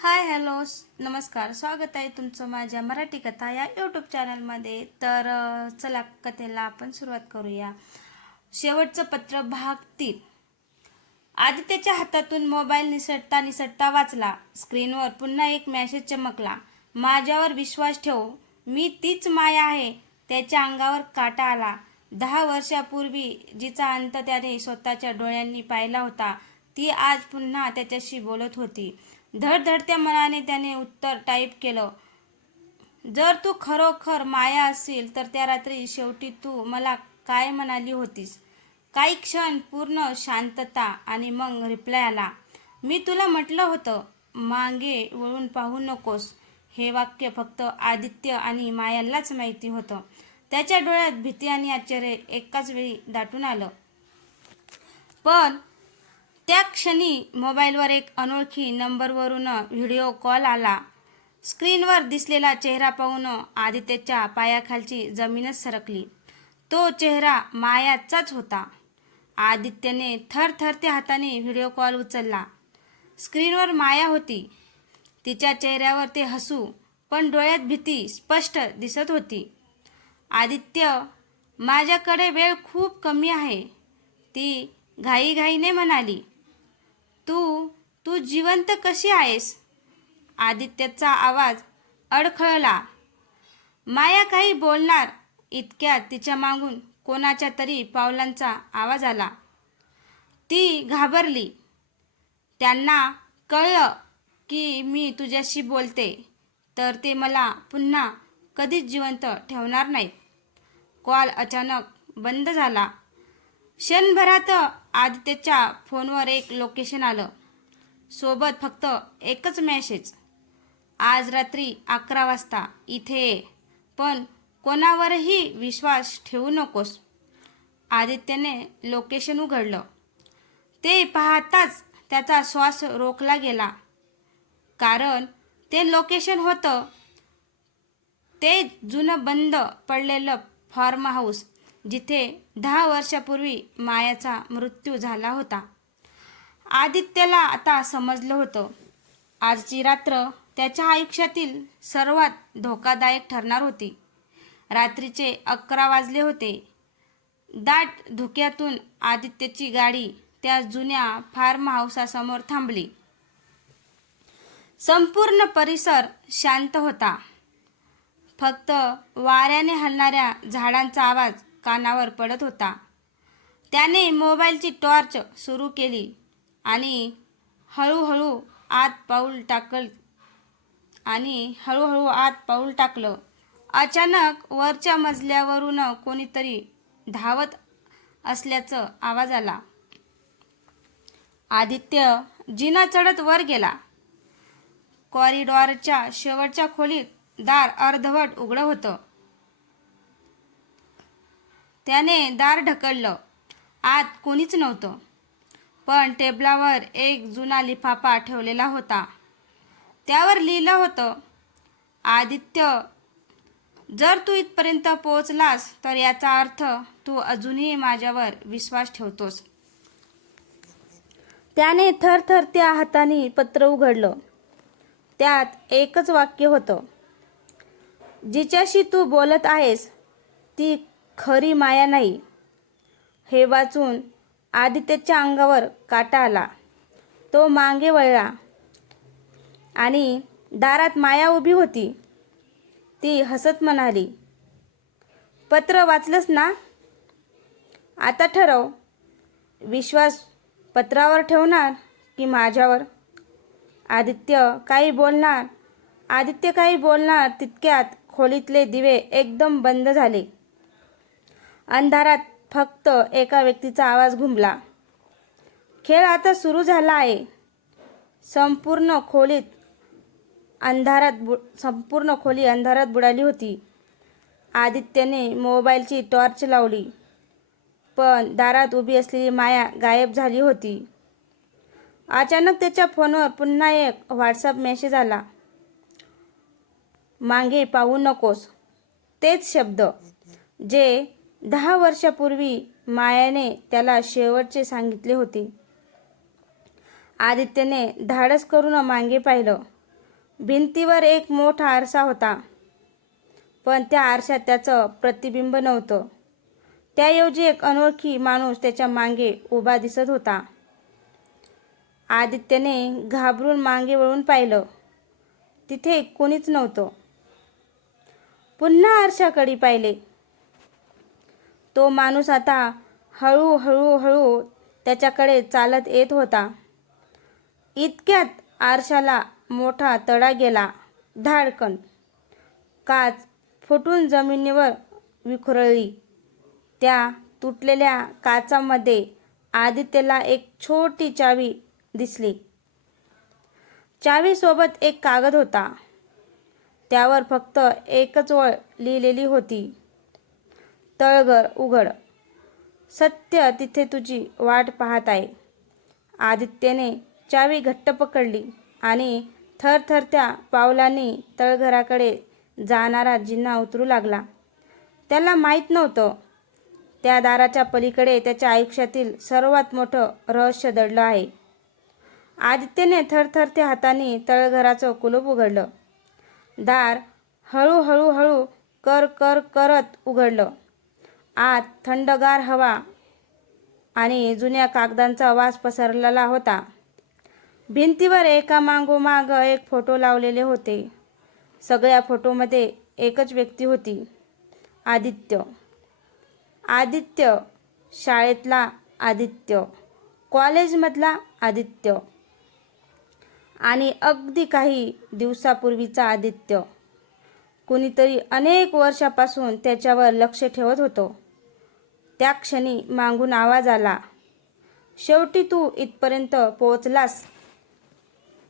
Hi hello नमस्कार. स्वागत आहे तुमचं माझ्या मराठी कथा या यूट्यूब चॅनलमध्ये. तर चला कथेला आपण सुरुवात करूया. शेवटचं पत्र भाग 3. आदित्यच्या हातातून मोबाईल निसटता निसटता वाचला. स्क्रीनवर पुन्हा एक मेसेज चमकला. माझ्यावर विश्वास ठेव, मी तीच माया आहे. त्याच्या अंगावर काटा आला. 10 वर्षापूर्वी जिचा अंत त्याने स्वतःच्या डोळ्यांनी पाहिला होता, ती आज पुन्हा त्याच्याशी बोलत होती. धडधडत्या मनाने त्याने उत्तर टाईप केलं. जर तू खरोखर माया असेल तर त्या रात्री शेवटी तू मला काय म्हणाली होतीस? काही क्षण पूर्ण शांतता आणि मग रिप्लाय आला. मी तुला म्हटलं होतं, मागे वळून पाहू नकोस. हे वाक्य फक्त आदित्य आणि मायालाच माहिती होतं. त्याच्या डोळ्यात भीती आणि आश्चर्य एकाच वेळी दाटून आलं. पण त्या क्षणी मोबाईलवर एक अनोळखी नंबरवरून व्हिडिओ कॉल आला. स्क्रीनवर दिसलेला चेहरा पाहून आदित्यच्या पायाखालची जमीनच सरकली. तो चेहरा मायाचाच होता. आदित्यने थरथरत्या हाताने व्हिडिओ कॉल उचलला. स्क्रीनवर माया होती. तिच्या चेहऱ्यावर ते हसू, पण डोळ्यात भीती स्पष्ट दिसत होती. आदित्य, माझ्याकडे वेळ खूप कमी आहे, ती घाईघाईने म्हणाली. तू तू जिवंत कशी आहेस? आदित्यचा आवाज अडखळला. माया काही बोलणार इतक्यात तिच्या मागून कोणाच्या तरी पावलांचा आवाज आला. ती घाबरली. त्यांना कळलं की मी तुझ्याशी बोलते, तर ते मला पुन्हा कधीच जिवंत ठेवणार नाहीत. कॉल अचानक बंद झाला. क्षणभरात आदित्यच्या फोनवर एक लोकेशन आलं. सोबत फक्त एकच मेसेज. आज रात्री 11 वाजता इथे ये, पण कोणावरही विश्वास ठेवू नकोस. आदित्यने लोकेशन उघडलं. ते पाहताच त्याचा श्वास रोखला गेला. कारण ते लोकेशन होतं ते जुनं बंद पडलेलं फार्म हाऊस, जिथे 10 वर्षापूर्वी मायाचा मृत्यू झाला होता. आदित्यला आता समजलं होतं, आजची रात्र त्याच्या आयुष्यातील सर्वात धोकादायक ठरणार होती. रात्रीचे 11 वाजले होते. दाट धुक्यातून आदित्यची गाडी त्या जुन्या फार्म हाऊसासमोर थांबली. संपूर्ण परिसर शांत होता. फक्त वाऱ्याने हलणाऱ्या झाडांचा आवाज कानावर पडत होता. त्याने मोबाईलची टॉर्च सुरू केली आणि हळूहळू आत पाऊल टाकलं. अचानक वरच्या मजल्यावरून कोणीतरी धावत असल्याचा आवाज आला. आदित्य जिना चढत वर गेला. कॉरिडॉरच्या शेवटच्या खोलीत दार अर्धवट उघडं होतं. त्याने दार ढकललं. आत कोणीच नव्हतं. पण टेबलावर एक जुना लिफाफा ठेवलेला होता. त्यावर लिहिलं होतं, आदित्य, जर तू इथपर्यंत पोहोचलास तर याचा अर्थ तू अजूनही माझ्यावर विश्वास ठेवतोस. त्याने थरथरत्या हाताने पत्र उघडलं. त्यात एकच वाक्य होतं, जिच्याशी तू बोलत आहेस ती खरी माया नाही. हे वाचून आदित्यच्या अंगावर काटा आला. तो मागे वळला आणि दारात माया उभी होती. ती हसत म्हणाली, पत्र वाचलंस ना? आता ठरव, विश्वास पत्रावर ठेवणार की माझ्यावर? आदित्य काही बोलणार तितक्यात खोलीतले दिवे एकदम बंद झाले. अंधारात फक्त एका व्यक्तीचा आवाज घुमला. खेळ आता सुरू झाला आहे. संपूर्ण खोली अंधारात बुडाली होती. आदित्यने मोबाईलची टॉर्च लावली, पण दारात उभी असलेली माया गायब झाली होती. अचानक त्याच्या फोनवर पुन्हा एक व्हॉट्सअप मेसेज आला. मागे पाहू नकोस. तेच शब्द जे 10 वर्षापूर्वी मायाने त्याला शेवटचे सांगितले होते. आदित्यने धाडस करून मागे पाहिलं. भिंतीवर एक मोठा आरसा होता, पण त्या आरशात त्याचं प्रतिबिंब नव्हतं. त्याऐवजी एक अनोळखी माणूस त्याच्या मागे उभा दिसत होता. आदित्यने घाबरून मागे वळून पाहिलं. तिथे कोणीच नव्हतं. पुन्हा आरशाकडे पाहिले. तो माणूस आता हळू त्याच्याकडे चालत येत होता. इतक्यात आरशाला मोठा तडा गेला. धाडकन काच फुटून जमिनीवर विखुरली. त्या तुटलेल्या काचामध्ये आदित्यला एक छोटी चावी दिसली. चावीसोबत एक कागद होता. त्यावर फक्त एकच ओळ लिहिलेली होती, तळघर उघड, सत्य तिथे तुझी वाट पाहत आहे. आदित्यने चावी घट्ट पकडली आणि थरथरत्या पावलांनी तळघराकडे जाणारा जिना उतरू लागला. त्याला माहीत नव्हतं, त्या दाराच्या पलीकडे त्याच्या आयुष्यातील सर्वात मोठं रहस्य दडलं आहे. आदित्यने थरथरत्या हाताने तळघराचं कुलूप उघडलं. दार हळू करत उघडलं. आत थंडगार हवा आणि जुन्या कागदांचा वास पसरलेला होता. भिंतीवर एकामागोमाग एक फोटो लावलेले होते. सगळ्या फोटोमध्ये एकच व्यक्ती होती, आदित्य. आदित्य, शाळेतला आदित्य, कॉलेजमधला आदित्य आणि अगदी काही दिवसापूर्वीचा आदित्य. कुणीतरी अनेक वर्षापासून त्याच्यावर लक्ष ठेवत होतं. त्या क्षणी मागून आवाज आला, शेवटी तू इथपर्यंत पोहोचलास.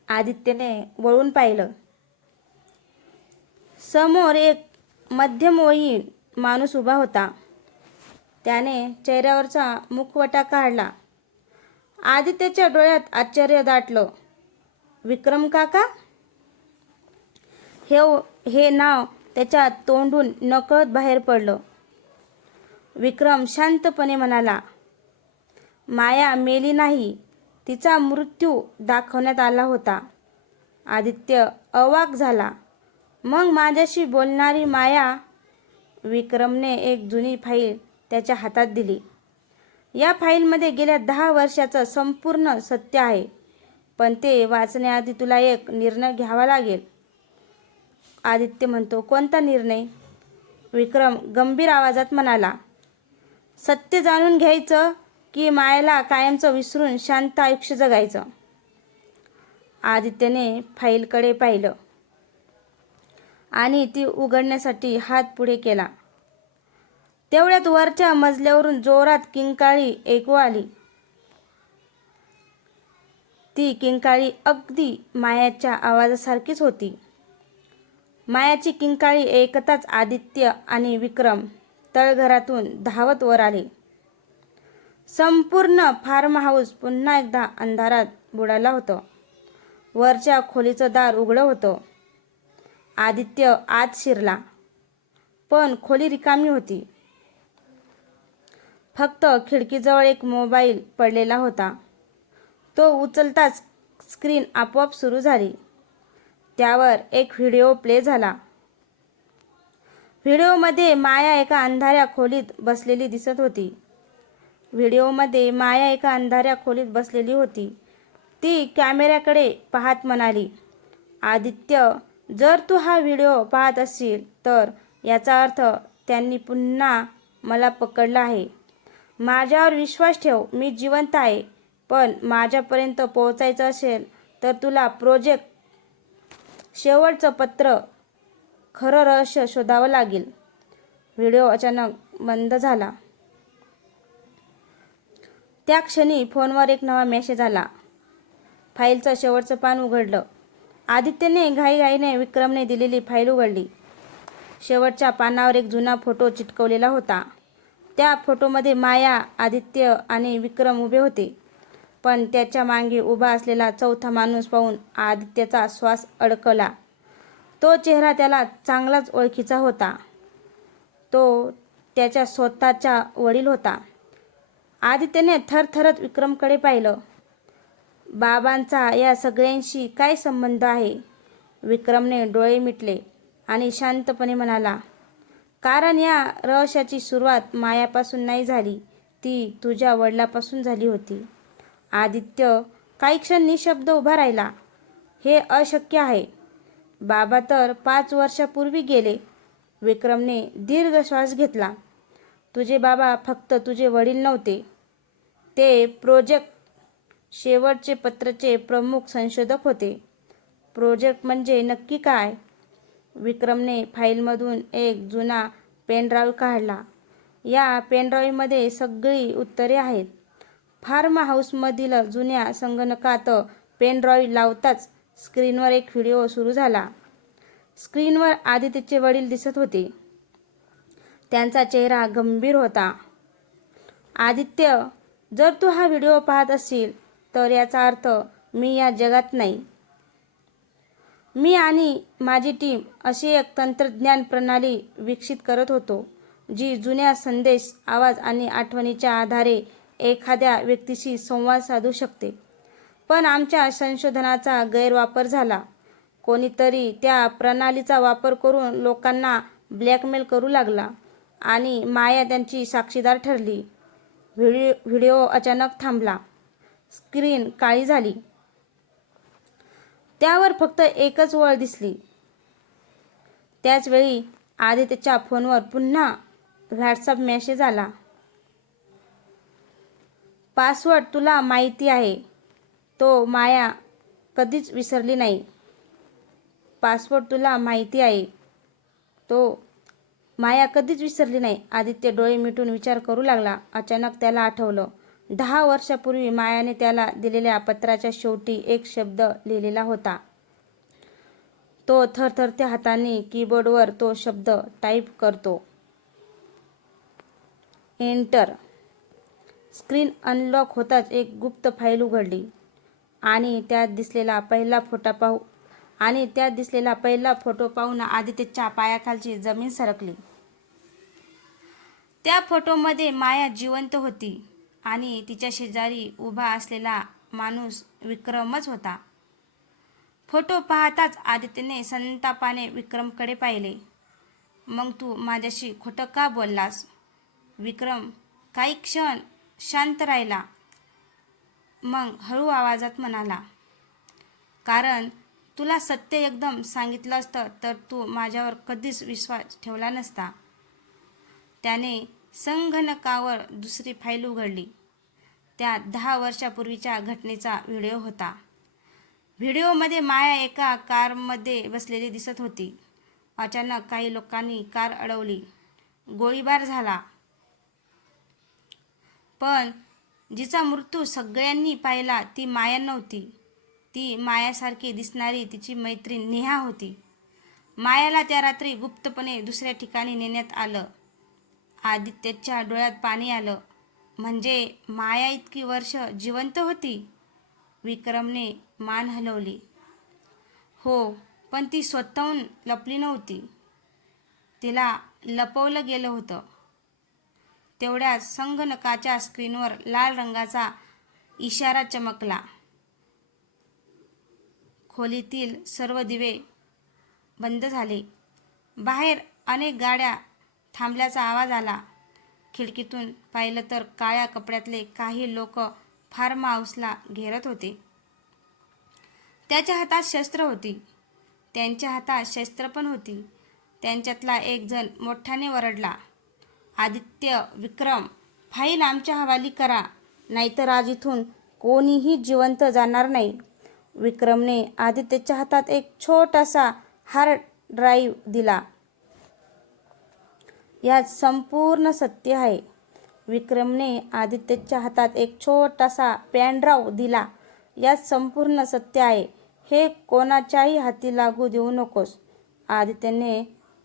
आदित्यने वळून पाहिलं. समोर एक मध्यमवयीन माणूस उभा होता. त्याने चेहऱ्यावरचा मुखवटा काढला. आदित्यच्या डोळ्यात आश्चर्य दाटलं. विक्रम काका? हे नाव त्याच्या तोंडून नकळत बाहेर पडलं. विक्रम शांतपणे म्हणाला, माया मेली नाही, तिचा मृत्यू दाखवण्यात आला होता. आदित्य अवाक झाला. मग माझ्याशी बोलणारी माया? विक्रमने एक जुनी फाईल त्याच्या हातात दिली. या फाईलमध्ये गेल्या 10 वर्षाचं संपूर्ण सत्य आहे, पण ते वाचण्याआधी तुला एक निर्णय घ्यावा लागेल. आदित्य म्हणतो, कोणता निर्णय? विक्रम गंभीर आवाजात म्हणाला, सत्य जाणून घ्यायचं की मायाला कायमचं विसरून शांत आयुष्य जगायचं. आदित्यने फाईलकडे पाहिलं आणि ती उघडण्यासाठी हात पुढे केला. तेवढ्यात वरच्या मजल्यावरून जोरात किंकाळी ऐकू आली. ती किंकाळी अगदी मायाच्या आवाजासारखीच होती. मायाची किंकाळी ऐकताच आदित्य आणि विक्रम तळघरातून धावत वर आले. संपूर्ण फार्म हाऊस पुन्हा एकदा अंधारात बुडालं होतं. वरच्या खोलीचं दार उघडं होतं. आदित्य आत शिरला, पण खोली रिकामी होती. फक्त खिडकीजवळ एक मोबाईल पडलेला होता. तो उचलताच स्क्रीन आपोआप सुरू झाली. त्यावर एक व्हिडिओ प्ले झाला. व्हिडिओमध्ये माया एका अंधाऱ्या खोलीत बसलेली दिसत होती. ती कॅमेऱ्याकडे पाहत म्हणाली, आदित्य, जर तू हा व्हिडिओ पाहत असशील तर याचा अर्थ त्यांनी पुन्हा मला पकडलं आहे. माझ्यावर विश्वास ठेव, मी जिवंत आहे. पण माझ्यापर्यंत पोहोचायचं असेल तर तुला प्रोजेक्ट शेवटचं पत्र, खरं रहस्य शोधावं लागेल. व्हिडिओ अचानक बंद झाला. त्या क्षणी फोनवर एक नवा मेसेज आला. फाईलचं शेवटचं पान उघडलं. आदित्यने घाईघाईने विक्रमने दिलेली फाईल उघडली. शेवटच्या पानावर एक जुना फोटो चिटकवलेला होता. त्या फोटोमध्ये माया, आदित्य आणि विक्रम उभे होते. पण त्याच्या मागे उभा असलेला चौथा माणूस पाहून आदित्यचा श्वास अडकला. तो चेहरा त्याला चांगलाच ओळखीचा होता. तो त्याच्या स्वतःचा वडील होता. आदित्यने थरथरत विक्रमकडे पाहिलं. बाबांचा या सगळ्यांशी काय संबंध आहे? विक्रमने डोळे मिटले आणि शांतपणे म्हणाला, कारण या रहस्याची सुरुवात मायापासून नाही झाली, ती तुझ्या वडिलापासून झाली होती. आदित्य काही क्षण निशब्द उभा राहिला. हे अशक्य आहे. बाबा तर 5 वर्षापूर्वी गेले. विक्रमने दीर्घ श्वास घेतला. तुझे बाबा फक्त तुझे वडील नव्हते. ते प्रोजेक्ट शेवटचे पत्रचे प्रमुख संशोधक होते. प्रोजेक्ट म्हणजे नक्की काय? विक्रमने फाईलमधून एक जुना पेनड्राईव्ह काढला. या पेनड्राईव्हमध्ये सगळी उत्तरे आहेत. फार्म हाऊसमधील जुन्या संगणकात पेनड्राईव्ह लावताच स्क्रीनवर एक व्हिडिओ सुरू झाला. स्क्रीनवर आदित्यचे वडील दिसत होते. त्यांचा चेहरा गंभीर होता. आदित्य, जर तू हा व्हिडिओ पाहत असशील तर याचा अर्थ मी या जगात नाही. मी आणि माझी टीम अशी एक तंत्रज्ञान प्रणाली विकसित करत होतो, जी जुन्या संदेश, आवाज आणि आठवणीच्या आधारे एखाद्या व्यक्तीशी संवाद साधू शकते. पण आमच्या संशोधनाचा गैरवापर झाला. कोणीतरी त्या प्रणालीचा वापर करून लोकांना ब्लॅकमेल करू लागला आणि माया त्यांची साक्षीदार ठरली. व्हिडिओ अचानक थांबला. स्क्रीन काळी झाली. त्यावर फक्त एकच ओळ दिसली. त्याच वेळी आदित्यच्या फोनवर पुन्हा व्हॉट्सअप मेसेज आला. पासवर्ड तुला माहिती आहे. तो माया कधीच विसरली नाही. पासवर्ड तुला माहिती आहे. तो माया कधीच विसरली नाही. आदित्य डोळे मिटून विचार करू लागला. अचानक त्याला आठवलं, 10 वर्षापूर्वी मायाने त्याला दिलेल्या पत्राच्या शेवटी एक शब्द लिहिलेला होता. तो थरथरत्या हाताने कीबोर्डवर तो शब्द टाईप करतो. एंटर. स्क्रीन अनलॉक होताच एक गुप्त फाईल उघडली आणि त्यात दिसलेला पहिला फोटो पाहून आदित्यच्या पायाखालची जमीन सरकली. त्या फोटोमध्ये माया जिवंत होती आणि तिच्या शेजारी उभा असलेला माणूस विक्रमच होता. फोटो पाहताच आदित्यने संतापाने विक्रमकडे पाहिले. मग तू माझ्याशी खोटं का बोललास? विक्रम काही क्षण शांत राहिला. मग हळू आवाजात म्हणाला, कारण तुला सत्य एकदम सांगितलं असतं तर तू माझ्यावर कधीच विश्वास ठेवला नसता. त्याने संगणकावर दुसरी फाईल उघडली. त्यात 10 वर्षापूर्वीच्या घटनेचा व्हिडिओ होता. व्हिडिओमध्ये माया एका कारमध्ये बसलेली दिसत होती. अचानक काही लोकांनी कार अडवली. गोळीबार झाला. पण जिचा मृत्यू सगळ्यांनी पाहिला ती माया नव्हती. ती मायासारखी दिसणारी तिची मैत्रीण नेहा होती. मायाला त्या रात्री गुप्तपणे दुसऱ्या ठिकाणी नेण्यात आलं. आदित्यच्या डोळ्यात पाणी आलं. म्हणजे माया इतकी वर्ष जिवंत होती? विक्रमने मान हलवली. हो, पण ती स्वतःहून लपली नव्हती. तिला लपवलं गेलं होतं. तेवढ्यात संगणकाच्या स्क्रीनवर लाल रंगाचा इशारा चमकला. खोलीतील सर्व दिवे बंद झाले. बाहेर अनेक गाड्या थांबल्याचा आवाज आला. खिडकीतून पाहिलं तर काळ्या कपड्यातले काही लोक फार्म हाऊसला घेरत होते. त्याच्या हातात शस्त्र होती. त्यांच्या हातात शस्त्र पण होती. त्यांच्यातला एक जण मोठ्याने वरडला, आदित्य, विक्रम, फाईल आमच्या हवाली करा, नाहीतर आज इथून कोणीही जिवंत जाणार नाही. विक्रमने आदित्यच्या हातात एक छोटासा हार्ड ड्राईव्ह दिला. यात संपूर्ण सत्य आहे. विक्रमने आदित्यच्या हातात एक छोटासा पेनड्राईव्ह दिला. यात संपूर्ण सत्य आहे. हे कोणाच्याही हाती लागू देऊ नकोस. आदित्यने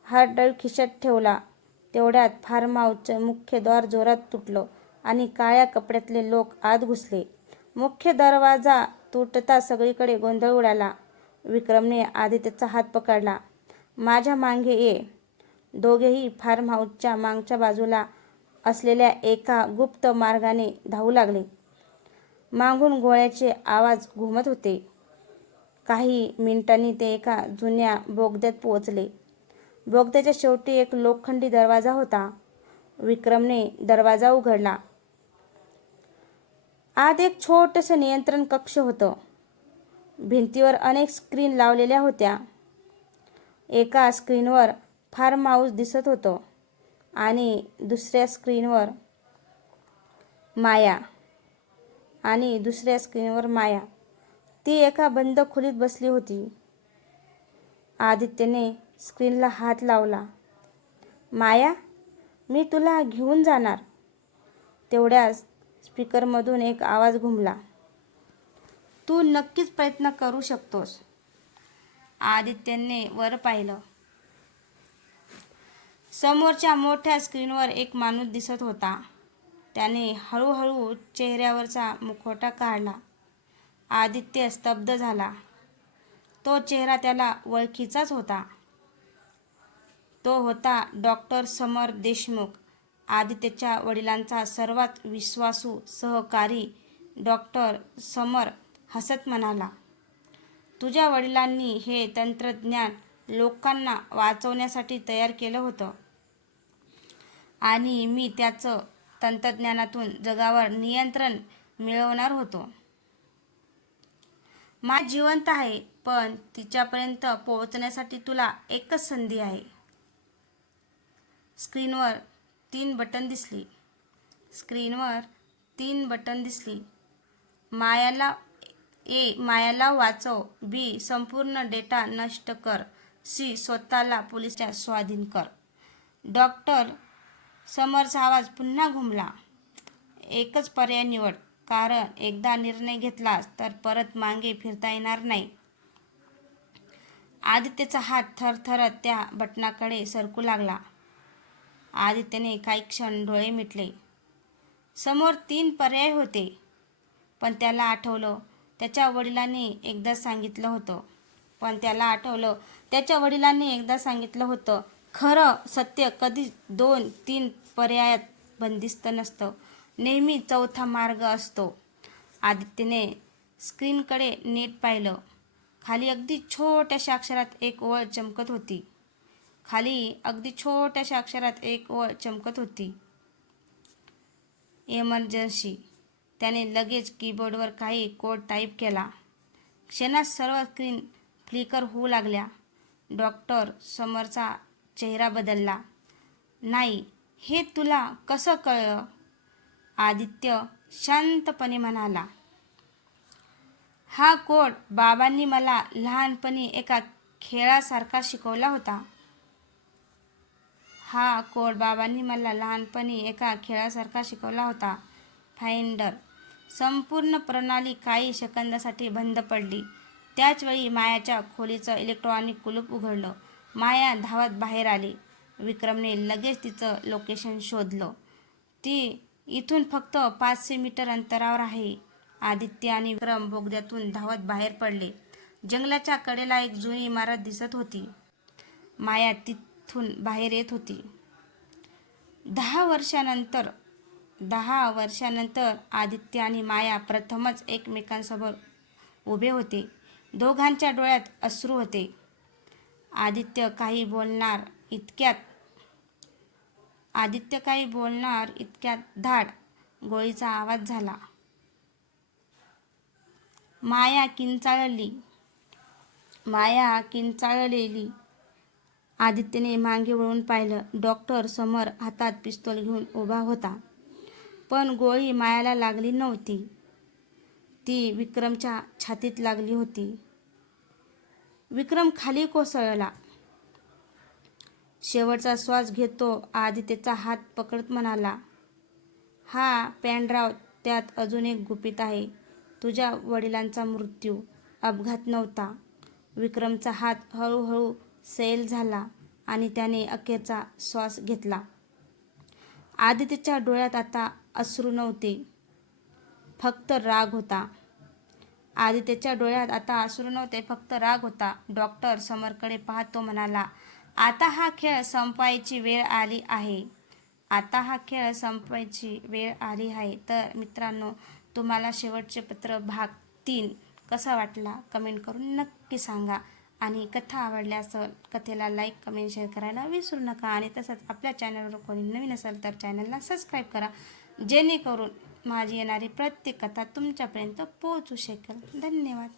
हार्ड ड्राईव्ह खिशात ठेवला. तेवढ्यात फार्म हाऊसचं मुख्य द्वार जोरात तुटलं आणि काळ्या कपड्यातले लोक आत घुसले. मुख्य दरवाजा तुटता सगळीकडे गोंधळ उडाला. विक्रमने आदित्यचा हात पकडला. माझ्या मागे ये. दोघेही फार्म हाऊसच्या मागच्या बाजूला असलेल्या एका गुप्त मार्गाने धावू लागले. मागून गोळ्याचे आवाज घुमत होते. काही मिनिटांनी ते एका जुन्या बोगद्यात पोहोचले. बोगद्याच्या शेवटी एक लोखंडी दरवाजा होता. विक्रमने दरवाजा उघडला. आत एक छोटंसं नियंत्रण कक्ष होतं. भिंतीवर अनेक स्क्रीन लावलेल्या होत्या. एका स्क्रीनवर फार्म हाऊस दिसत होतं आणि दुसऱ्या स्क्रीनवर माया. ती एका बंद खोलीत बसली होती. आदित्यने स्क्रीनला हात लावला. माया, मी तुला घेऊन जाणार. तेवढ्याच स्पीकरमधून एक आवाज घुमला. तू नक्कीच प्रयत्न करू शकतोस. आदित्यने वर पाहिलं. समोरच्या मोठ्या स्क्रीनवर एक माणूस दिसत होता. त्याने हळूहळू चेहऱ्यावरचा मुखवटा काढला. आदित्य स्तब्ध झाला. तो चेहरा त्याला ओळखीचाच होता. तो होता डॉक्टर समर देशमुख, आदित्यच्या वडिलांचा सर्वात विश्वासू सहकारी. डॉक्टर समर हसत म्हणाला, तुझ्या वडिलांनी हे तंत्रज्ञान लोकांना वाचवण्यासाठी तयार केलं होतं आणि मी त्याचं तंत्रज्ञानातून जगावर नियंत्रण मिळवणार होतो. मा जिवंत आहे, पण तिच्यापर्यंत पोहोचण्यासाठी तुला एकच संधी आहे. स्क्रीनवर तीन बटन दिसली. मायाला वाचव. बी, संपूर्ण डेटा नष्ट कर. सी, स्वतःला पोलिसांच्या स्वाधीन कर. डॉक्टर समरचा आवाज पुन्हा घुमला. एकच पर्याय निवड, कारण एकदा निर्णय घेतलास तर परत मागे फिरता येणार नाही. आदित्यचा हात थरथरत त्या बटनाकडे सरकू लागला. आदित्यने काही क्षण डोळे मिटले. समोर 3 पर्याय होते, पण त्याला आठवलं त्याच्या वडिलांनी एकदा सांगितलं होतं, खरं सत्य कधीच 2-3 पर्यायात बंदिस्त नसतं. नेहमी चौथा मार्ग असतो. आदित्यने स्क्रीनकडे नीट पाहिलं. खाली अगदी छोट्याशा अक्षरात एक ओळ चमकत होती. इमर्जन्सी. त्याने लगेच कीबोर्डवर काही कोड टाईप केला. क्षणात सर्व स्क्रीन फ्लिकर होऊ लागल्या. डॉक्टर समरचा चेहरा बदलला. नाही, हे तुला कसं कळलं? आदित्य शांतपणे म्हणाला, हा कोड बाबांनी मला लहानपणी एका खेळासारखा शिकवला होता. फाइंडर. संपूर्ण प्रणाली काही सेकंदासाठी बंद पडली. त्याच वेळी मायाच्या खोलीचं इलेक्ट्रॉनिक कुलूप उघडलं. माया धावत बाहेर आली. विक्रमने लगेच तिचं लोकेशन शोधलं. ती इथून फक्त 500 मीटर अंतरावर आहे. आदित्य आणि विक्रम बोगद्यातून धावत बाहेर पडले. जंगलाच्या कडेला एक जुनी इमारत दिसत होती. माया तिथून बाहेर येत होती. 10 वर्षांनंतर आदित्य आणि माया प्रथमच एकमेकांसमोर उभे होते. दोघांच्या डोळ्यात अश्रू होते. आदित्य काही बोलणार इतक्यात धाड! गोळीचा आवाज झाला. माया किंचाळलेली. आदित्यने मागे वळून पाहिलं. डॉक्टर समर हातात पिस्तूल घेऊन उभा होता. पण गोळी मायाला लागली नव्हती. ती विक्रमच्या छातीत लागली होती. विक्रम खाली कोसळला. शेवटचा श्वास घेतो आदित्यचा हात पकडत म्हणाला, हा पेनड्राईव्ह, त्यात अजून एक गुपित आहे. तुझ्या वडिलांचा मृत्यू अपघात नव्हता. विक्रमचा हात हळूहळू सैल झाला आणि त्याने अखेरचा श्वास घेतला. आदित्यच्या डोळ्यात आता अश्रू नव्हते, फक्त राग होता. डॉक्टर समरकडे पाहत तो म्हणाला, आता हा खेळ संपवायची वेळ आली आहे. तर मित्रांनो, तुम्हाला शेवटचे पत्र भाग 3 कसा वाटला कमेंट करून नक्की सांगा. आणि कथा आवडल्यास कथेला लाईक कमेंट शेअर करायला विसरू नका. आणि तसंच आपल्या चॅनलवर कोणी नवीन असेल तर चॅनलला सबस्क्राईब करा, जेणेकरून माझी येणारी प्रत्येक कथा तुमच्यापर्यंत पोहोचू शकेल. धन्यवाद.